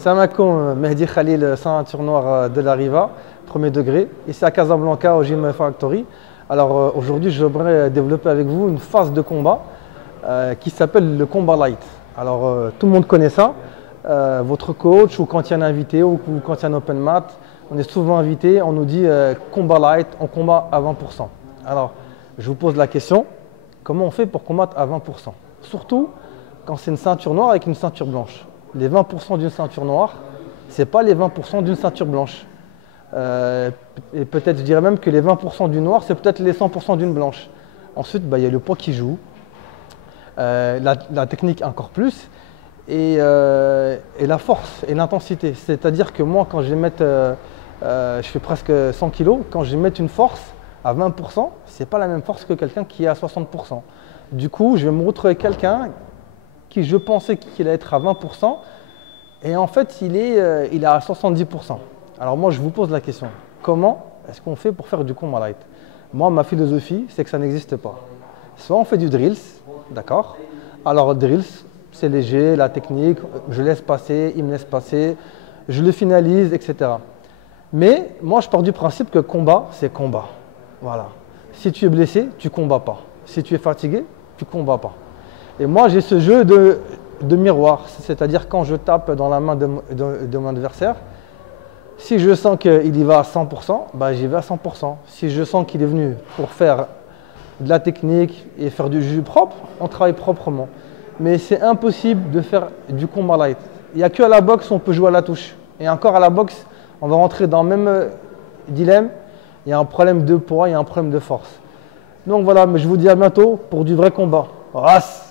Salam alaikum, Mehdi Khalil, ceinture noire de la Riva, premier degré, ici à Casablanca au Gym Factory. Alors aujourd'hui, j'aimerais développer avec vous une phase de combat qui s'appelle le combat light. Alors tout le monde connaît ça. Votre coach ou quand il y a un invité ou quand il y a un open mat, on est souvent invité, on nous dit combat light, on combat à 20%. Alors je vous pose la question, comment on fait pour combattre à 20%? Surtout quand c'est une ceinture noire avec une ceinture blanche. Les 20% d'une ceinture noire, ce n'est pas les 20% d'une ceinture blanche. Et peut-être, je dirais même que les 20% du noir, c'est peut-être les 100% d'une blanche. Ensuite, il y a le poids qui joue, la technique encore plus, et la force et l'intensité. C'est-à-dire que moi, quand je vais mettre, je fais presque 100 kg, quand je vais mettre une force à 20%, ce n'est pas la même force que quelqu'un qui est à 60%. Du coup, je vais me retrouver quelqu'un qui je pensais qu'il allait être à 20%, et en fait, il est à 70%. Alors moi, je vous pose la question, comment est-ce qu'on fait pour faire du combat light? Moi, ma philosophie, c'est que ça n'existe pas. Soit on fait du drills, d'accord? Alors drills, c'est léger, la technique, je laisse passer, il me laisse passer, je le finalise, etc. Mais moi, je pars du principe que combat, c'est combat. Voilà. Si tu es blessé, tu ne combats pas. Si tu es fatigué, tu ne combats pas. Et moi, j'ai ce jeu de miroir, c'est-à-dire quand je tape dans la main de mon adversaire, si je sens qu'il y va à 100%, j'y vais à 100%. Si je sens qu'il est venu pour faire de la technique et faire du jus propre, on travaille proprement. Mais c'est impossible de faire du combat light. Il n'y a qu'à la boxe, on peut jouer à la touche. Et encore à la boxe, on va rentrer dans le même dilemme. Il y a un problème de poids, il y a un problème de force. Donc voilà, mais je vous dis à bientôt pour du vrai combat. Race!